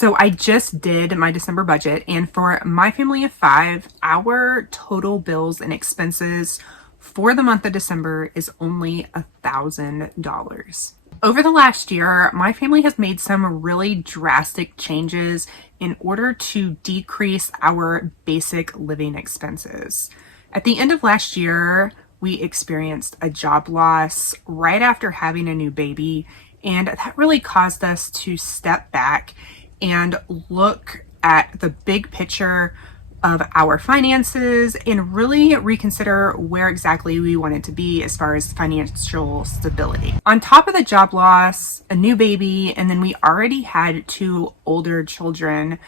So I just did my December budget, and for my family of 5, our total bills and expenses for the month of December is only $1,000. Over the last year, my family has made some really drastic changes in order to decrease our basic living expenses. At the end of last year, we experienced a job loss right after having a new baby, and that really caused us to step back and look at the big picture of our finances and really reconsider where exactly we wanted to be as far as financial stability. On top of the job loss, a new baby, and then we already had 2 older children.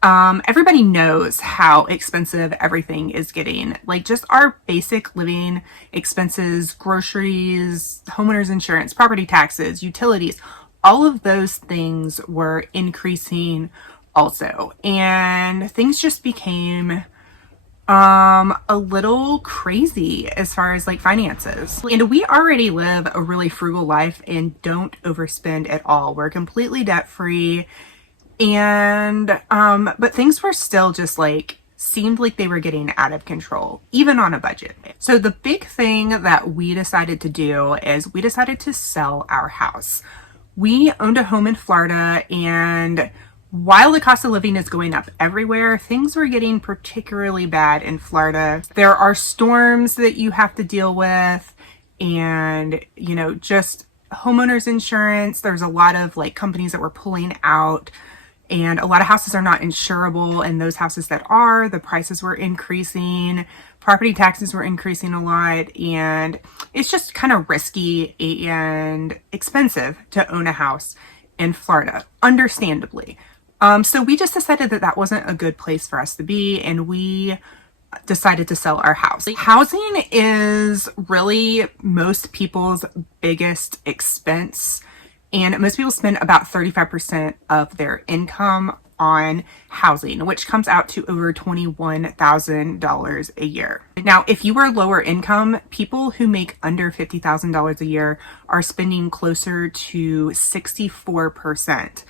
Everybody knows how expensive everything is getting. Like just our basic living expenses, groceries, homeowners insurance, property taxes, utilities, all of those things were increasing also. And things just became a little crazy as far as like finances. And we already live a really frugal life and don't overspend at all. We're completely debt free. And but things were still just like seemed like they were getting out of control, even on a budget. So the big thing that we decided to do is we decided to sell our house. We owned a home in Florida, and while the cost of living is going up everywhere, things were getting particularly bad in Florida. There are storms that you have to deal with, and you know, just homeowners insurance. There's a lot of like companies that were pulling out, and a lot of houses are not insurable, and those houses that are, the prices were increasing, property taxes were increasing a lot, and it's just kind of risky and expensive to own a house in Florida, understandably. So we just decided that that wasn't a good place for us to be, and we decided to sell our house. Housing is really most people's biggest expense, and most people spend about 35% of their income on housing, which comes out to over $21,000 a year. Now, if you are lower income, people who make under $50,000 a year are spending closer to 64%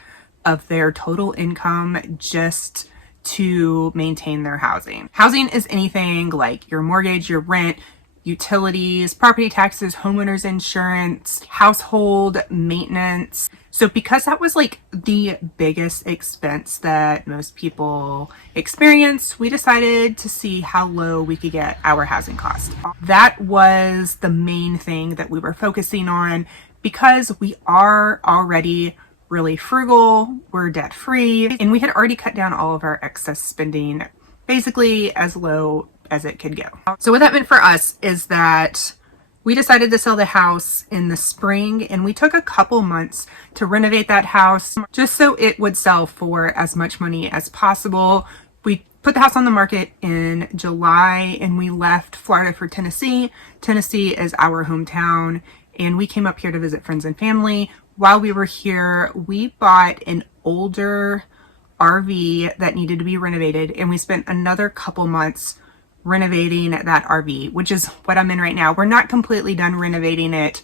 of their total income just to maintain their housing. Housing is anything like your mortgage, your rent, utilities, property taxes, homeowners insurance, household maintenance. So because that was like the biggest expense that most people experience, we decided to see how low we could get our housing costs. That was the main thing that we were focusing on because we are already really frugal, we're debt free, and we had already cut down all of our excess spending basically as low as it could go. So what that meant for us is that we decided to sell the house in the spring, and we took a couple months to renovate that house just so it would sell for as much money as possible. We put the house on the market in July, and we left Florida for Tennessee. Tennessee is our hometown, and we came up here to visit friends and family. While we were here, we bought an older RV that needed to be renovated, and we spent another couple months renovating that RV, which is what I'm in right now. We're not completely done renovating it,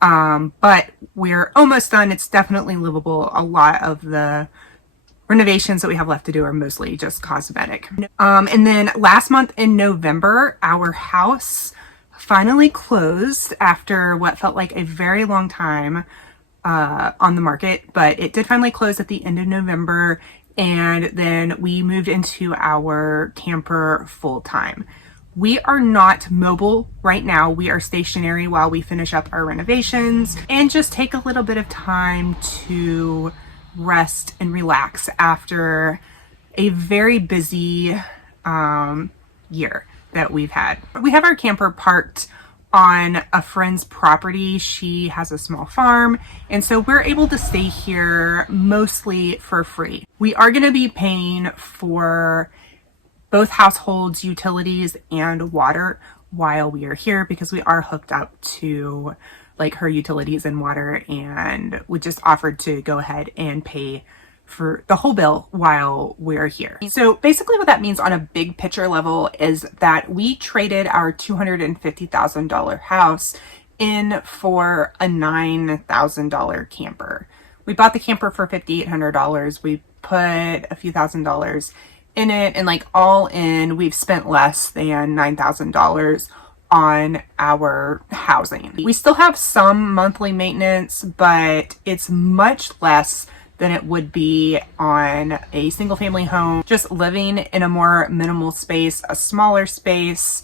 but we're almost done. It's definitely livable. A lot of the renovations that we have left to do are mostly just cosmetic. And then last month in November, our house finally closed after what felt like a very long time on the market, but it did finally close at the end of November. And then we moved into our camper full time. We are not mobile right now. We are stationary while we finish up our renovations and just take a little bit of time to rest and relax after a very busy year that we've had. We have our camper parked on a friend's property. She has a small farm, and so we're able to stay here mostly for free. We are going to be paying for both households, utilities, and water while we are here because we are hooked up to like her utilities and water, and we just offered to go ahead and pay for the whole bill while we're here. So basically what that means on a big picture level is that we traded our $250,000 house in for a $9,000 camper, We bought the camper for $5,800. We put a few $1,000s in it, and like all in, we've spent less than $9,000 on our housing. We still have some monthly maintenance, but it's much less than it would be on a single family home. Just living in a more minimal space, a smaller space,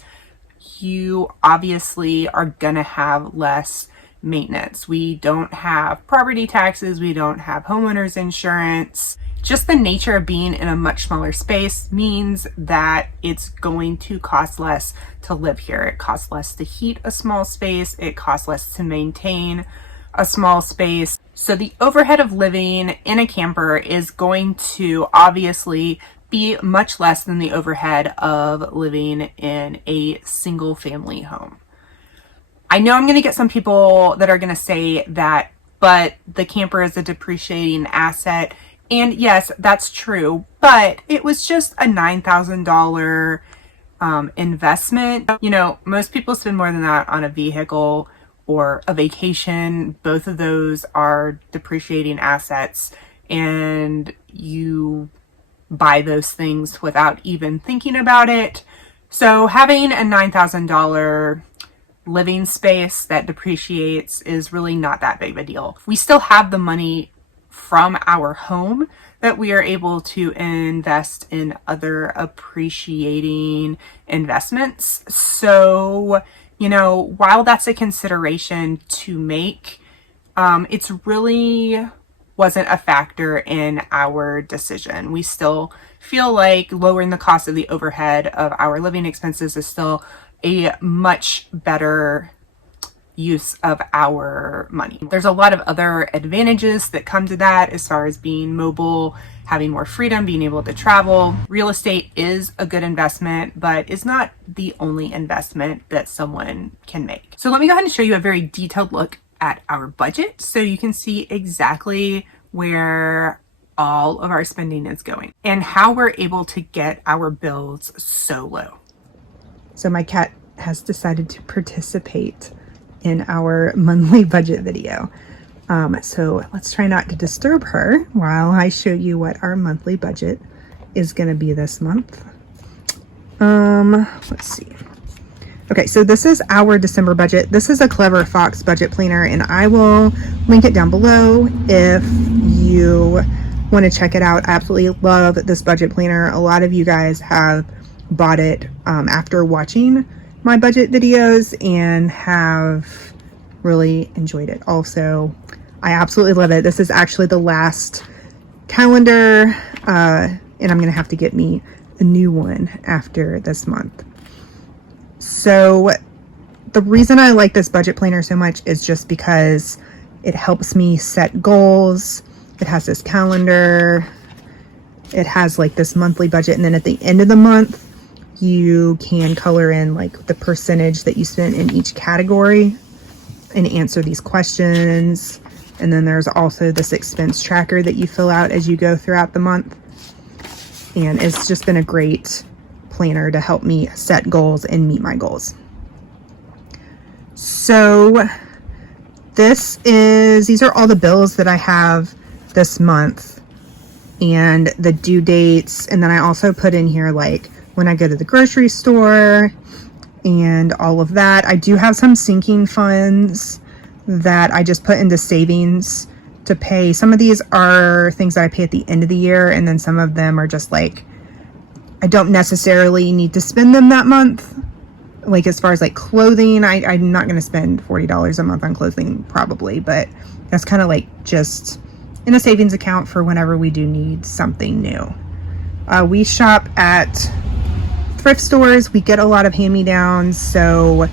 you obviously are gonna have less maintenance. We don't have property taxes, we don't have homeowners insurance. Just the nature of being in a much smaller space means that it's going to cost less to live here. It costs less to heat a small space, it costs less to maintain a small space. So the overhead of living in a camper is going to obviously be much less than the overhead of living in a single family home. I know I'm going to get some people that are going to say that, but the camper is a depreciating asset. And yes, that's true, but it was just a $9,000 investment. You know, most people spend more than that on a vehicle or a vacation. Both of those are depreciating assets, and you buy those things without even thinking about it. So having a $9,000 living space that depreciates is really not that big of a deal. We still have the money from our home that we are able to invest in other appreciating investments. So, you know, while that's a consideration to make, it's really wasn't a factor in our decision. We still feel like lowering the cost of the overhead of our living expenses is still a much better use of our money. There's a lot of other advantages that come to that as far as being mobile, having more freedom, being able to travel. Real estate is a good investment, but it's not the only investment that someone can make. So let me go ahead and show you a very detailed look at our budget so you can see exactly where all of our spending is going and how we're able to get our bills so low. So my cat has decided to participate in our monthly budget video. So let's try not to disturb her while I show you what our monthly budget is going to be this month. Let's see. Okay, so this is our December budget. This is a Clever Fox budget planner, and I will link it down below if you want to check it out. I absolutely love this budget planner. A lot of you guys have bought it after watching my budget videos and have really enjoyed it. Also, I absolutely love it. This is actually the last calendar, and I'm gonna have to get me a new one after this month. So the reason I like this budget planner so much is just because it helps me set goals. It has this calendar, it has like this monthly budget, and then at the end of the month you can color in like the percentage that you spent in each category and answer these questions. And then there's also this expense tracker that you fill out as you go throughout the month. And it's just been a great planner to help me set goals and meet my goals. So these are all the bills that I have this month and the due dates. And then I also put in here like when I go to the grocery store and all of that. I do have some sinking funds that I just put into savings to pay. Some of these are things that I pay at the end of the year, and then some of them are just like, I don't necessarily need to spend them that month. Like as far as like clothing, I'm not going to spend $40 a month on clothing probably, but that's kind of like just in a savings account for whenever we do need something new. We shop at thrift stores. We get a lot of hand-me-downs, so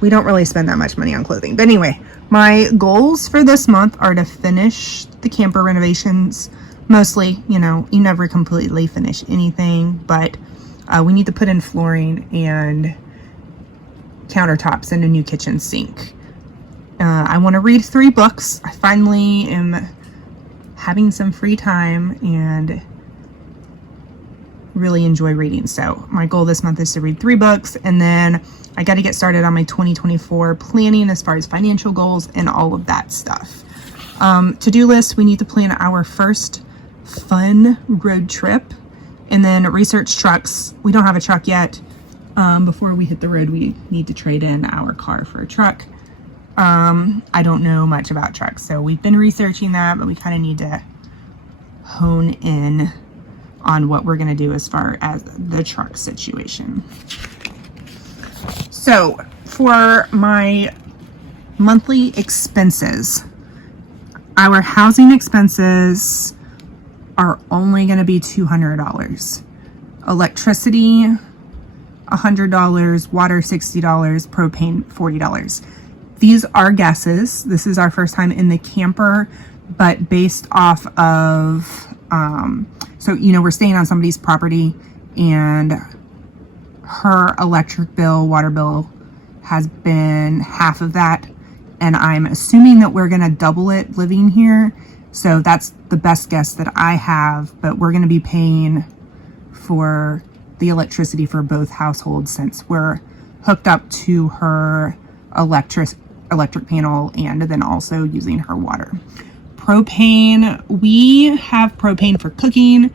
we don't really spend that much money on clothing. But anyway, my goals for this month are to finish the camper renovations. Mostly, you know, you never completely finish anything, but we need to put in flooring and countertops and a new kitchen sink. I want to read 3 books. I finally am having some free time and really enjoy reading. So my goal this month is to read 3 books, and then I got to get started on my 2024 planning as far as financial goals and all of that stuff. To-do list, we need to plan our first fun road trip, and then research trucks. We don't have a truck yet. Before we hit the road, we need to trade in our car for a truck. I don't know much about trucks, so we've been researching that, but we kind of need to hone in on what we're going to do as far as the truck situation. So for my monthly expenses, our housing expenses are only going to be $200. Electricity, $100, water, $60, propane, $40. These are guesses. This is our first time in the camper, but based off of, so, you know, we're staying on somebody's property, and her electric bill, water bill has been half of that. And I'm assuming that we're going to double it living here. So that's the best guess that I have, but we're going to be paying for the electricity for both households since we're hooked up to her electric panel and then also using her water. Propane, we have propane for cooking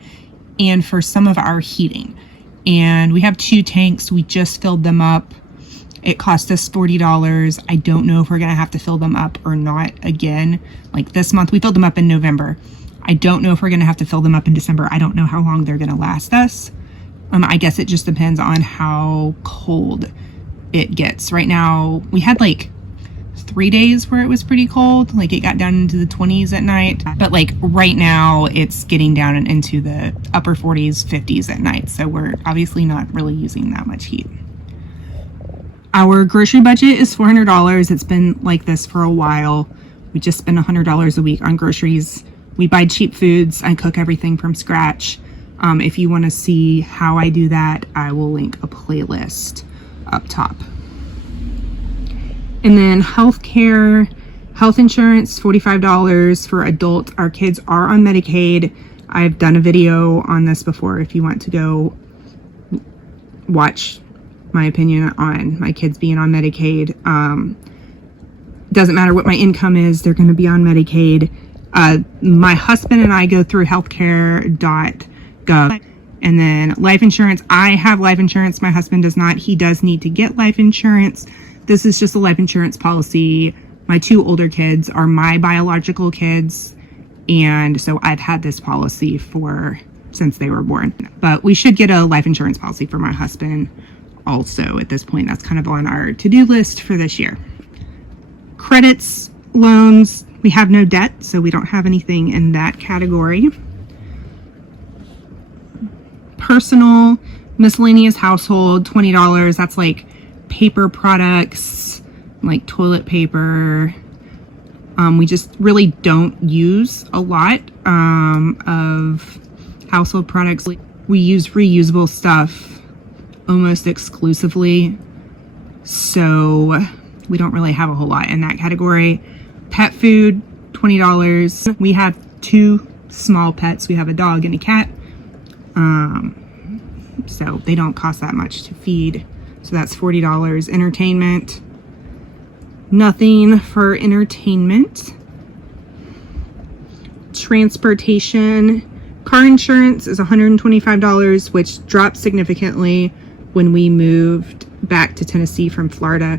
and for some of our heating. And we have 2 tanks. We just filled them up. It cost us $40. I don't know if we're going to have to fill them up or not again. Like this month, we filled them up in November. I don't know if we're going to have to fill them up in December. I don't know how long they're going to last us. I guess it just depends on how cold it gets. Right now, we had like 3 days where it was pretty cold. Like it got down into the 20s at night. But like right now, it's getting down into the upper 40s, 50s at night. So we're obviously not really using that much heat. Our grocery budget is $400. It's been like this for a while. We just spend $100 a week on groceries. We buy cheap foods. I cook everything from scratch. If you want to see how I do that, I will link a playlist up top. And then healthcare, health insurance, $45 for adults. Our kids are on Medicaid. I've done a video on this before if you want to go watch my opinion on my kids being on Medicaid. Doesn't matter what my income is, they're going to be on Medicaid. My husband and I go through healthcare.gov. And then life insurance, I have life insurance. My husband does not. He does need to get life insurance. This is just a life insurance policy. My 2 older kids are my biological kids. And so I've had this policy since they were born. But we should get a life insurance policy for my husband also at this point. That's kind of on our to-do list for this year. Credits, loans, we have no debt, so we don't have anything in that category. Personal, miscellaneous household, $20. That's like paper products, like toilet paper. We just really don't use a lot of household products. We use reusable stuff almost exclusively, so we don't really have a whole lot in that category. Pet food, $20. We have 2 small pets. We have a dog and a cat, so they don't cost that much to feed, so that's $40. Entertainment, nothing for entertainment. Transportation, car insurance is $125, which dropped significantly when we moved back to Tennessee from Florida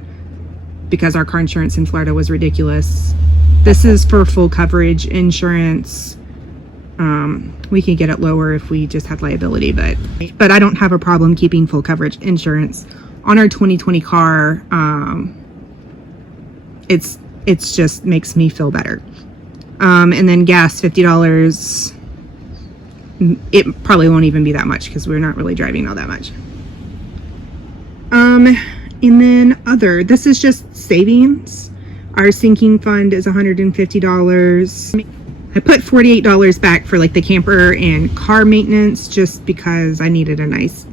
because our car insurance in Florida was ridiculous. This is for full coverage insurance. We could get it lower if we just had liability, but I don't have a problem keeping full coverage insurance on our 2020 car. It's just makes me feel better. And then gas, $50. It probably won't even be that much because we're not really driving all that much. And then other, this is just savings. Our sinking fund is $150. I put $48 back for like the camper and car maintenance just because I needed a nice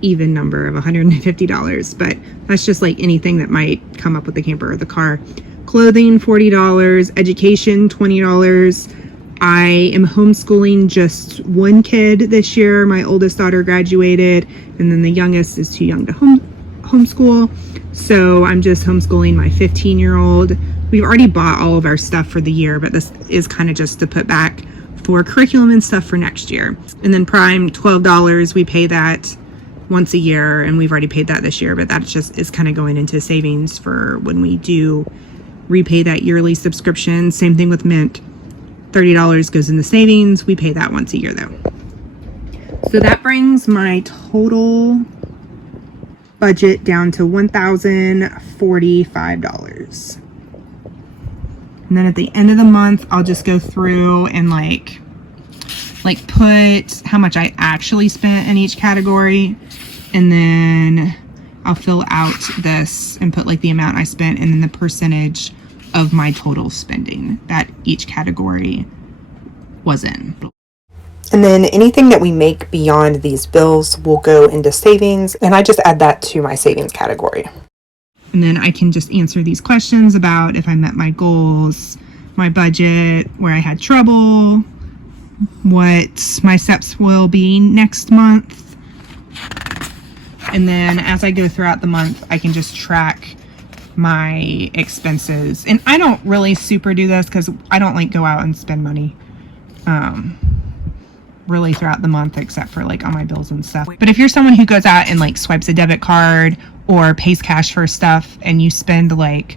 even number of $150, but that's just like anything that might come up with the camper or the car. Clothing, $40. Education, $20. I am homeschooling just 1 kid this year. My oldest daughter graduated, and then the youngest is too young to homeschool. So I'm just homeschooling my 15-year-old. we've already bought all of our stuff for the year, but this is kind of just to put back for curriculum and stuff for next year. And then Prime, $12, we pay that once a year, and we've already paid that this year, but that just is kind of going into savings for when we do repay that yearly subscription. Same thing with Mint. $30 goes in the savings. We pay that once a year though. So that brings my total budget down to $1,045. And then at the end of the month, I'll just go through and like put how much I actually spent in each category. And then I'll fill out this and put like the amount I spent and then the percentage of my total spending that each category was in. And then anything that we make beyond these bills will go into savings, and I just add that to my savings category. And then I can just answer these questions about if I met my goals, my budget, where I had trouble, what my steps will be next month. And then as I go throughout the month, I can just track my expenses. And I don't really super do this because I don't like go out and spend money really throughout the month, except for like on my bills and stuff. But if you're someone who goes out and like swipes a debit card or pays cash for stuff and you spend like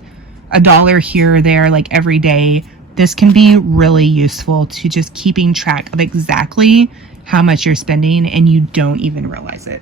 $1 here or there like every day, this can be really useful to just keeping track of exactly how much you're spending and you don't even realize it.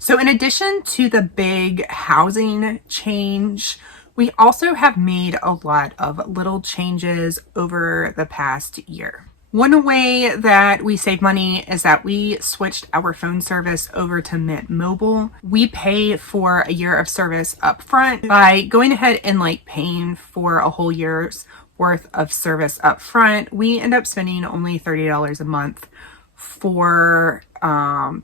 So in addition to the big housing change, we also have made a lot of little changes over the past year. One way that we save money is that we switched our phone service over to Mint Mobile. We pay for a year of service up front. By going ahead and like paying for a whole year's worth of service up front, we end up spending only $30 a month for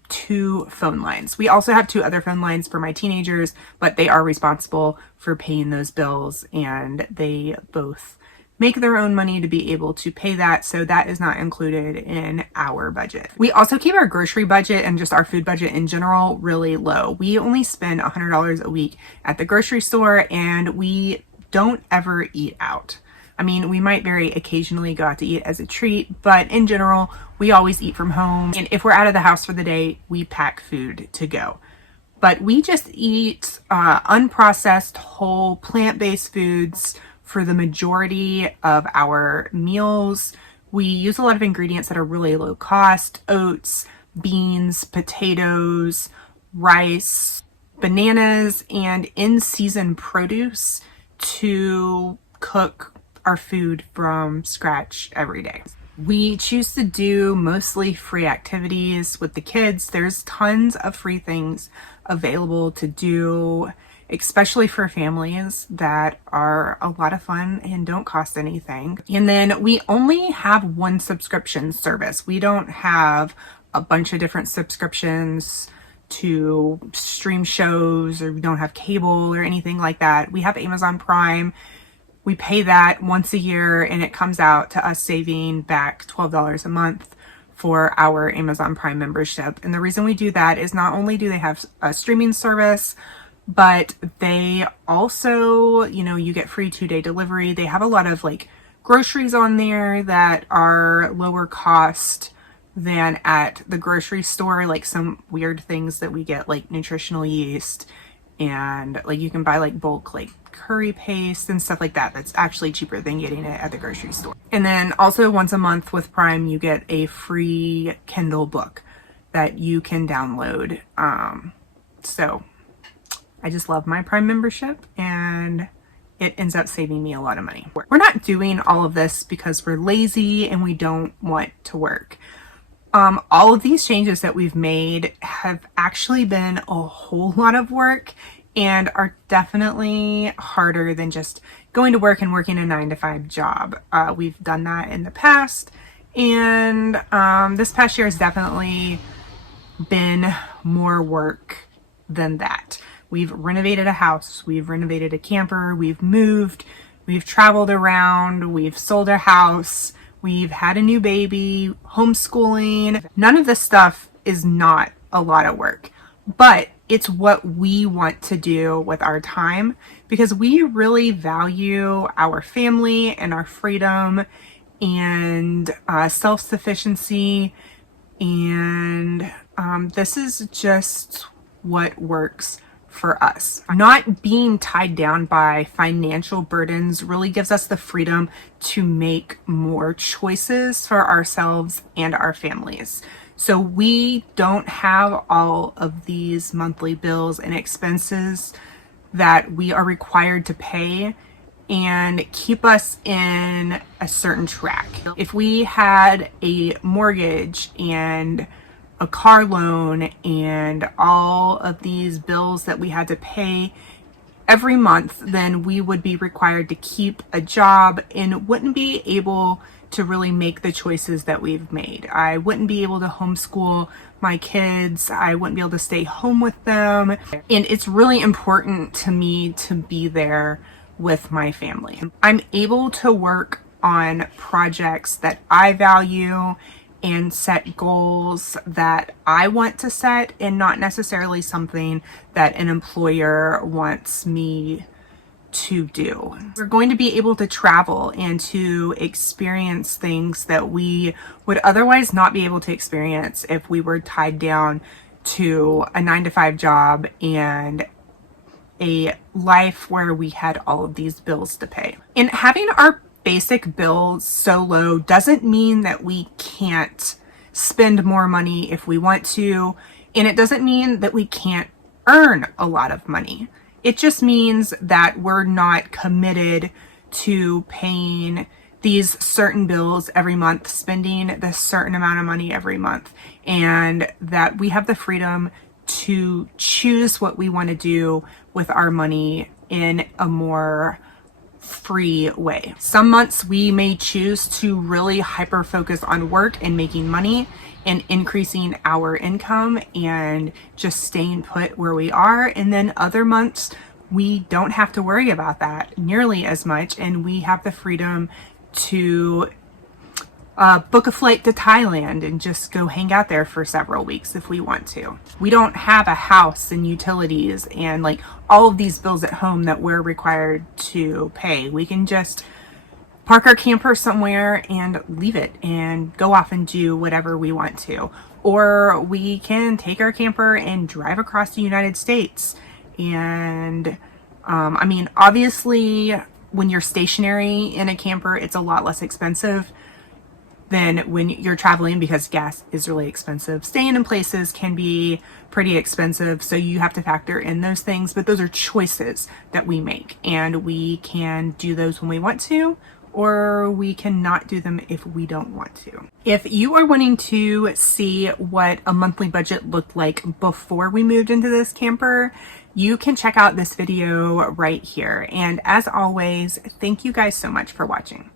2 phone lines. We also have 2 other phone lines for my teenagers, but they are responsible for paying those bills, and they both make their own money to be able to pay that, so that is not included in our budget. We also keep our grocery budget and just our food budget in general really low. We only spend $100 a week at the grocery store, and we don't ever eat out. I mean, we might very occasionally go out to eat as a treat, but in general, we always eat from home. And if we're out of the house for the day, we pack food to go. But we just eat unprocessed, whole, plant-based foods for the majority of our meals. We use a lot of ingredients that are really low cost: oats, beans, potatoes, rice, bananas, and in-season produce to cook our food from scratch every day. We choose to do mostly free activities with the kids. There's tons of free things available to do, especially for families, that are a lot of fun and don't cost anything. And then we only have one subscription service. We don't have a bunch of different subscriptions to stream shows, or we don't have cable or anything like that. We have Amazon Prime. We pay that once a year, and it comes out to us saving back $12 a month for our Amazon Prime membership. And the reason we do that is not only do they have a streaming service, but they also, you know, you get free 2-day delivery. They have a lot of like groceries on there that are lower cost than at the grocery store, like some weird things that we get, like nutritional yeast, and like you can buy like bulk like curry paste and stuff like that. That's actually cheaper than getting it at the grocery store. And then also once a month with Prime, you get a free Kindle book that you can download. So I just love my Prime membership, and it ends up saving me a lot of money. We're not doing all of this because we're lazy and we don't want to work. All of these changes that we've made have actually been a whole lot of work and are definitely harder than just going to work and working a 9-to-5 job. We've done that in the past, and this past year has definitely been more work than that. We've renovated a house, we've renovated a camper, we've moved, we've traveled around, we've sold a house, we've had a new baby, homeschooling. None of this stuff is not a lot of work, but it's what we want to do with our time because we really value our family and our freedom and self-sufficiency. And this is just what works for us. Not being tied down by financial burdens really gives us the freedom to make more choices for ourselves and our families. So we don't have all of these monthly bills and expenses that we are required to pay and keep us in a certain track. If we had a mortgage and a car loan and all of these bills that we had to pay every month, then we would be required to keep a job and wouldn't be able to really make the choices that we've made. I wouldn't be able to homeschool my kids. I wouldn't be able to stay home with them. And it's really important to me to be there with my family. I'm able to work on projects that I value and set goals that I want to set, and not necessarily something that an employer wants me to do. We're going to be able to travel and to experience things that we would otherwise not be able to experience if we were tied down to a 9-to-5 job and a life where we had all of these bills to pay. And having our basic bills so low doesn't mean that we can't spend more money if we want to, and it doesn't mean that we can't earn a lot of money. It just means that we're not committed to paying these certain bills every month, spending this certain amount of money every month, and that we have the freedom to choose what we want to do with our money in a more free way. Some months we may choose to really hyper focus on work and making money and increasing our income and just staying put where we are. And then other months we don't have to worry about that nearly as much, and we have the freedom to book a flight to Thailand and just go hang out there for several weeks if we want to. We don't have a house and utilities and like all of these bills at home that we're required to pay. We can just park our camper somewhere and leave it and go off and do whatever we want to. Or we can take our camper and drive across the United States. And I mean, obviously when you're stationary in a camper, it's a lot less expensive than when you're traveling because gas is really expensive. Staying in places can be pretty expensive, so you have to factor in those things, but those are choices that we make, and we can do those when we want to, or we cannot do them if we don't want to. If you are wanting to see what a monthly budget looked like before we moved into this camper, you can check out this video right here. And as always, thank you guys so much for watching.